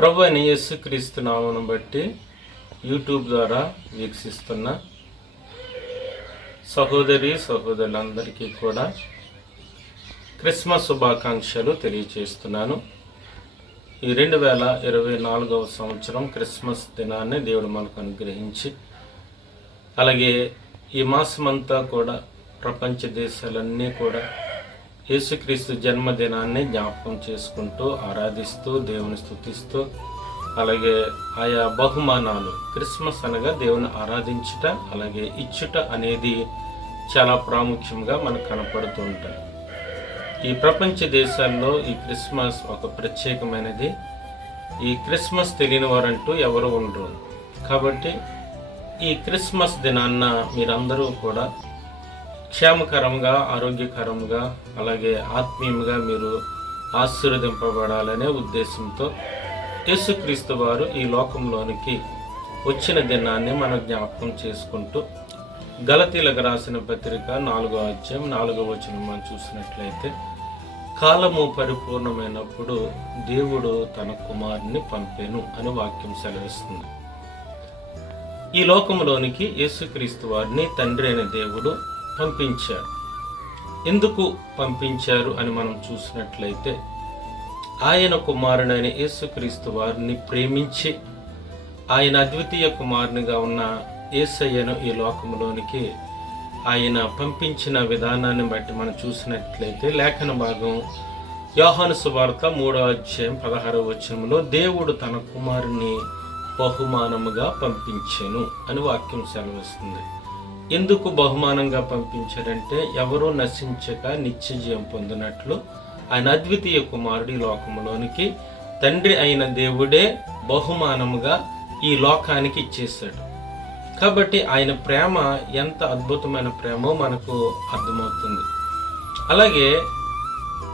ప్రభు అయిన యేసుక్రీస్తు నామమును బట్టి యూట్యూబ్ ద్వారా వీక్షిస్తున్న సహోదరి సహోదరులందరికీ కూడా క్రిస్మస్ శుభాకాంక్షలు తెలియజేస్తున్నాను. ఈ 2024వ సంవత్సరం క్రిస్మస్ దినాన్ని దేవుడు మనకు అనుగ్రహించి, అలాగే ఈ మాసమంతా కూడా ప్రపంచ దేశాలన్నీ కూడా యేసుక్రీస్తు జన్మదినాన్ని జ్ఞాపకం చేసుకుంటూ, ఆరాధిస్తూ, దేవుని స్తుతిస్తూ, అలాగే ఆయా బహుమానాలు, క్రిస్మస్ అనగా దేవుని ఆరాధించుట, అలాగే ఇచ్చుట అనేది చాలా ప్రాముఖ్యంగా మనకు కనపడుతూ ఉంటాయి. ఈ ప్రపంచ దేశాల్లో ఈ క్రిస్మస్ ఒక ప్రత్యేకమైనది. ఈ క్రిస్మస్ తెలియని వారంటూ ఎవరు ఉండరు. కాబట్టి ఈ క్రిస్మస్ దినాన్న మీరందరూ కూడా క్షేమకరంగా, ఆరోగ్యకరంగా, అలాగే ఆత్మీయంగా మీరు ఆశీర్వదింపబడాలనే ఉద్దేశంతో యేసుక్రీస్తు వారు ఈ లోకంలోనికి వచ్చిన దినాన్ని మనం జ్ఞాపకం చేసుకుంటూ, గలతీలకు రాసిన పత్రిక 4వ అధ్యాయం 4వ వచనం మనం చూసినట్లయితే, కాలము పరిపూర్ణమైనప్పుడు దేవుడు తన కుమారుని పంపెను అని వాక్యం సెలవిస్తుంది. ఈ లోకంలోనికి యేసుక్రీస్తు వారిని తండ్రి అయిన దేవుడు పంపించారు. ఎందుకు పంపించారు అని మనం చూసినట్లయితే, ఆయన కుమారుడైన యేసుక్రీస్తు వారిని ప్రేమించి, ఆయన అద్వితీయ కుమారునిగా ఉన్న యేసయ్యను ఈ లోకంలోనికి ఆయన పంపించిన విధానాన్ని బట్టి మనం చూసినట్లయితే, లేఖన భాగం యోహాను సువార్త 3వ అధ్యాయం 16వ వచనంలో దేవుడు తన కుమారుని బహుమానముగా పంపించెను అని వాక్యం సెలవిస్తుంది. ఎందుకు బహుమానంగా పంపించారంటే, ఎవరూ నశించక నిత్య జీవం పొందినట్లు ఆయన అద్వితీయ కుమారుడు ఈ లోకంలోనికి తండ్రి అయిన దేవుడే బహుమానముగా ఈ లోకానికి ఇచ్చేశాడు. కాబట్టి ఆయన ప్రేమ ఎంత అద్భుతమైన ప్రేమో మనకు అర్థమవుతుంది. అలాగే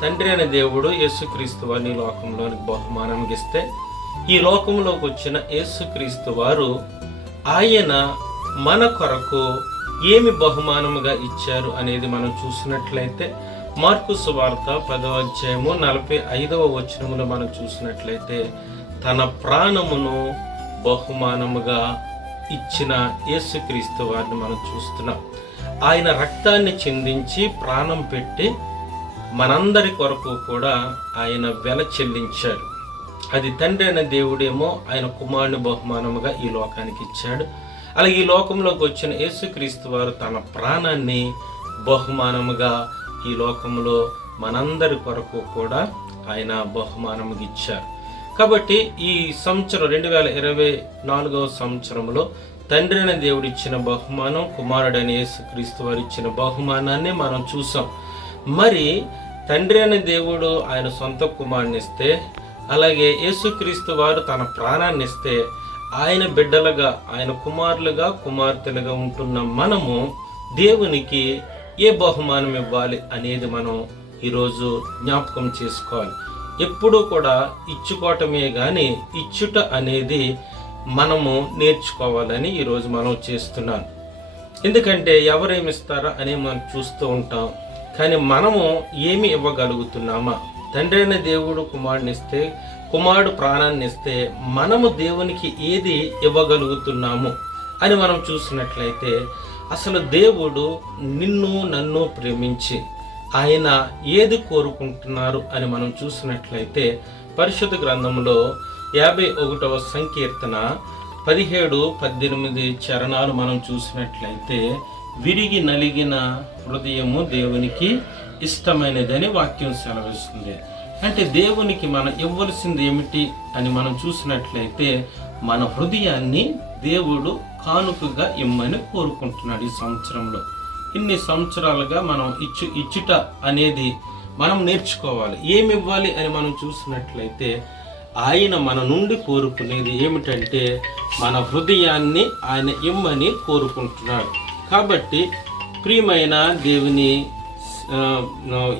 తండ్రి అయిన దేవుడు యేసుక్రీస్తు వారిని ఈ లోకంలోనికి బహుమానంగా ఇస్తే, ఈ లోకంలోకి వచ్చిన యేసుక్రీస్తు వారు ఆయన మన కొరకు ఏమి బహుమానముగా ఇచ్చారు అనేది మనం చూసినట్లయితే, మార్కు సువార్త 10వ అధ్యాయము 45వ వచనములో మనం చూసినట్లయితే, తన ప్రాణమును బహుమానముగా ఇచ్చిన యేసుక్రీస్తు వారిని మనం చూస్తున్నాం. ఆయన రక్తాన్ని చిందించి ప్రాణం పెట్టి మనందరి కొరకు కూడా ఆయన వెల చెల్లించాడు. అది తండ్రి అయిన దేవుడేమో ఆయన కుమారుని బహుమానముగా ఈ లోకానికి ఇచ్చాడు. అలాగే ఈ లోకంలోకి వచ్చిన యేసుక్రీస్తు వారు తన ప్రాణాన్ని బహుమానముగా ఈ లోకంలో మనందరి కొరకు కూడా ఆయన బహుమానముగా ఇచ్చారు. కాబట్టి ఈ సంవత్సరం 2024వ సంవత్సరంలో తండ్రి అయిన దేవుడు ఇచ్చిన బహుమానం, కుమారుడైన యేసుక్రీస్తు వారు ఇచ్చిన బహుమానాన్ని మనం చూసాం. మరి తండ్రి అయిన దేవుడు ఆయన సొంత కుమారుని ఇస్తే, అలాగే యేసుక్రీస్తు వారు తన ప్రాణాన్ని ఇస్తే, ఆయన బిడ్డలుగా, ఆయన కుమారులుగా, కుమార్తెలుగా ఉంటున్న మనము దేవునికి ఏ బహుమానం ఇవ్వాలి అనేది మనం ఈరోజు జ్ఞాపకం చేసుకోవాలి. ఎప్పుడూ కూడా ఇచ్చుకోవటమే కానీ ఇచ్చుట అనేది మనము నేర్చుకోవాలని ఈరోజు మనం చేస్తున్నాం. ఎందుకంటే ఎవరేమిస్తారా అని మనం చూస్తూ ఉంటాం, కానీ మనము ఏమి ఇవ్వగలుగుతున్నామా? తండ్రి అయిన దేవుడు కుమారుని ఇస్తే, కుమారుడు ప్రాణాన్ని ఇస్తే, మనము దేవునికి ఏది ఇవ్వగలుగుతున్నాము అని మనం చూసినట్లయితే, అసలు దేవుడు నిన్ను నన్ను ప్రేమించి ఆయన ఏది కోరుకుంటున్నారు అని మనం చూసినట్లయితే, పరిశుద్ధ గ్రంథంలో 51వ సంకీర్తన 17-18 చరణాలు మనం చూసినట్లయితే, విరిగి నలిగిన హృదయము దేవునికి ఇష్టమైనదని వాక్యం సెలవిస్తుంది. అంటే దేవునికి మనం ఇవ్వవలసింది ఏమిటి అని మనం చూసినట్లయితే, మన హృదయాన్ని దేవుడు కానుకగా ఇమ్మని కోరుకుంటున్నాడు. ఈ సంవత్సరంలో ఇన్ని సంవత్సరాలుగా మనం ఇచ్చుట అనేది మనం నేర్చుకోవాలి. ఏమి ఇవ్వాలి అని మనం చూసినట్లయితే, ఆయన మన నుండి కోరుకునేది ఏమిటంటే, మన హృదయాన్ని ఆయన ఇమ్మని కోరుకుంటున్నాడు. కాబట్టి ప్రియమైన దేవుని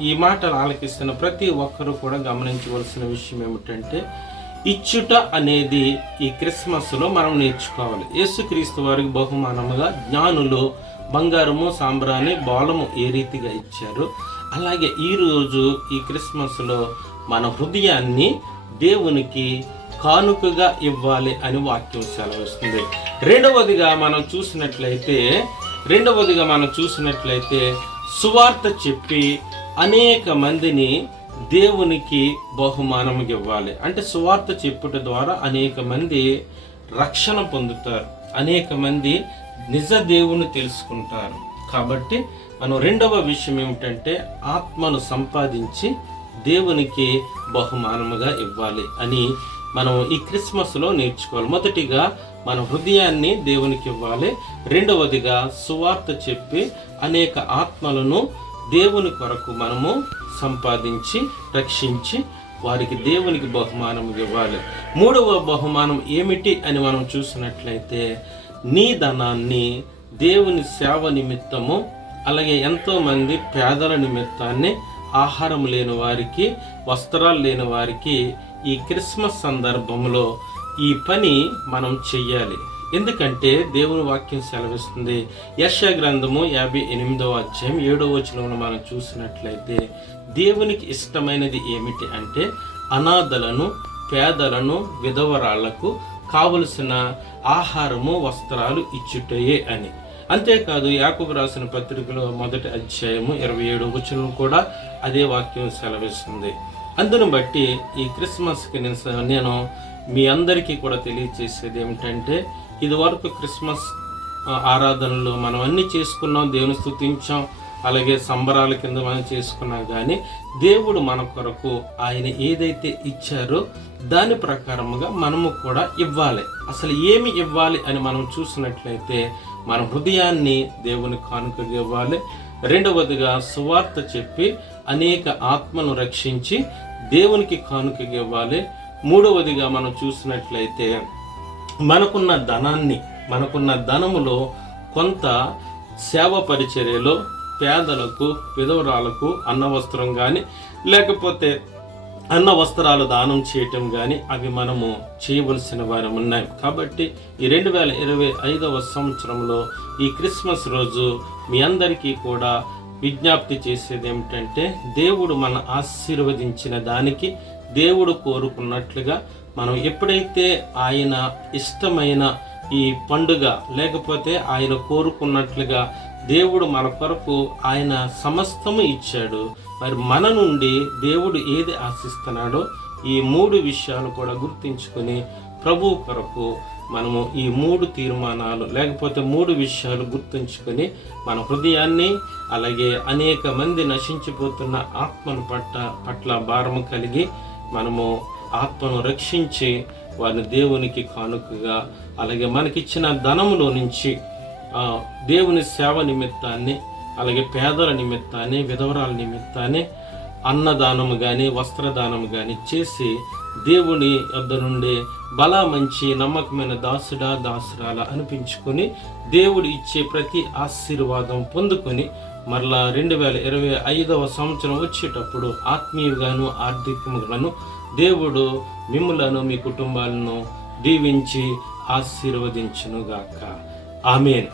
ఈ మాటలు ఆలకిస్తున్న ప్రతి ఒక్కరూ కూడా గమనించవలసిన విషయం ఏమిటంటే, ఇచ్చుట అనేది ఈ క్రిస్మస్లో మనం నేర్చుకోవాలి. యేసుక్రీస్తు వారికి బహుమానముగా జ్ఞానులు బంగారము, సాంబ్రాణి, బోళము ఏ రీతిగా ఇచ్చారు, అలాగే ఈరోజు ఈ క్రిస్మస్లో మన హృదయాన్ని దేవునికి కానుకగా ఇవ్వాలి అని వాక్యం సెలవిస్తుంది. రెండవదిగా మనం చూసినట్లయితే సువార్త చెప్పి అనేక మందిని దేవునికి బహుమానం ఇవ్వాలి. అంటే సువార్త చెప్పుట ద్వారా అనేక మంది రక్షణ పొందుతారు, అనేక మంది నిజ దేవుని తెలుసుకుంటారు. కాబట్టి మనం రెండవ విషయం ఏమిటంటే ఆత్మను సంపాదించి దేవునికి బహుమానముగా ఇవ్వాలి అని మనం ఈ క్రిస్మస్లో నేర్చుకోవాలి. మొదటిగా మన హృదయాన్ని దేవునికి ఇవ్వాలి. రెండవదిగా సువార్త చెప్పి అనేక ఆత్మలను దేవుని కొరకు మనము సంపాదించి రక్షించి వారికి దేవునికి బహుమానం ఇవ్వాలి. మూడవ బహుమానం ఏమిటి అని మనం చూసినట్లయితే నీ ధనాన్ని దేవుని సేవ నిమిత్తము, అలాగే ఎంతోమంది పేదల నిమిత్తాన్ని, ఆహారం లేని వారికి, వస్త్రాలు లేని వారికి ఈ క్రిస్మస్ సందర్భంలో ఈ పని మనం చెయ్యాలి. ఎందుకంటే దేవుని వాక్యం సెలవిస్తుంది. యెషయా గ్రంథము 58వ అధ్యాయం 7వ వచనంలో మనం చూసినట్లయితే దేవునికి ఇష్టమైనది ఏమిటి అంటే అనాథలను, పేదలను, విధవరాళ్లకు కావలసిన ఆహారము, వస్త్రాలు ఇచ్చుటయే అని. అంతేకాదు యాకోబు రాసిన పత్రికలో 1వ అధ్యాయము 27వ వచనం కూడా అదే వాక్యం సెలవిస్తుంది. అందును బట్టి ఈ క్రిస్మస్కి నేను మీ అందరికీ కూడా తెలియజేసేది ఏమిటంటే, ఇదివరకు క్రిస్మస్ ఆరాధనలు మనం అన్నీ చేసుకున్నాం, దేవుని స్తుతించాం, అలాగే సంబరాల కింద మనం చేసుకున్నాం. కానీ దేవుడు మన కొరకు ఆయన ఏదైతే ఇచ్చారో దాని ప్రకారముగా మనము కూడా ఇవ్వాలి. అసలు ఏమి ఇవ్వాలి అని మనం చూసినట్లయితే మన హృదయాన్ని దేవుని కానుకగా ఇవ్వాలి. రెండవదిగా సువార్త చెప్పి అనేక ఆత్మను రక్షించి దేవునికి కానుకగా ఇవ్వాలి. మూడవదిగా మనం చూసినట్లయితే మనకున్న ధనములో కొంత సేవ పరిచర్యలో పేదలకు, విధవరాలకు అన్నవస్త్రం కానీ లేకపోతే అన్న వస్త్రాలు దానం చేయటం కానీ అవి మనము చేయవలసిన వారం ఉన్నాయి. కాబట్టి ఈ 2025వ సంవత్సరంలో ఈ క్రిస్మస్ రోజు మీ అందరికీ కూడా విజ్ఞప్తి చేసేది ఏమిటంటే, దేవుడు మన ఆశీర్వదించిన దానికి, దేవుడు కోరుకున్నట్లుగా మనం ఎప్పుడైతే ఆయన ఇష్టమైన ఈ పండుగ లేకపోతే ఆయన కోరుకున్నట్లుగా దేవుడు మన కొరకు ఆయన సమస్తము ఇచ్చాడు, మరి మన నుండి దేవుడు ఏది ఆశిస్తున్నాడో ఈ 3 విషయాలు కూడా గుర్తించుకొని ప్రభువు కొరకు మనము ఈ 3 తీర్మానాలు లేకపోతే 3 విషయాలు గుర్తుంచుకొని మన హృదయాన్ని, అలాగే అనేక మంది నశించిపోతున్న ఆత్మను పట్ల భారము కలిగి మనము ఆత్మను రక్షించి వారిని దేవునికి కానుకగా, అలాగే మనకిచ్చిన ధనములో నుంచి దేవుని సేవ నిమిత్తాన్ని, అలాగే పేదల నిమిత్తాన్ని, విధవరాల నిమిత్తాన్ని అన్నదానము కానీ వస్త్రదానము కానీ చేసి దేవుని వద్ద నుండి బలా మంచి నమ్మకమైన దాసురాల అనిపించుకొని దేవుడు ఇచ్చే ప్రతి ఆశీర్వాదం పొందుకొని మరలా 2025వ సంవత్సరం వచ్చేటప్పుడు ఆత్మీయంగాను ఆర్థికంగాను దేవుడు మిమ్ములను, మీ కుటుంబాలను దీవించి ఆశీర్వదించునుగాక. ఆమేన్.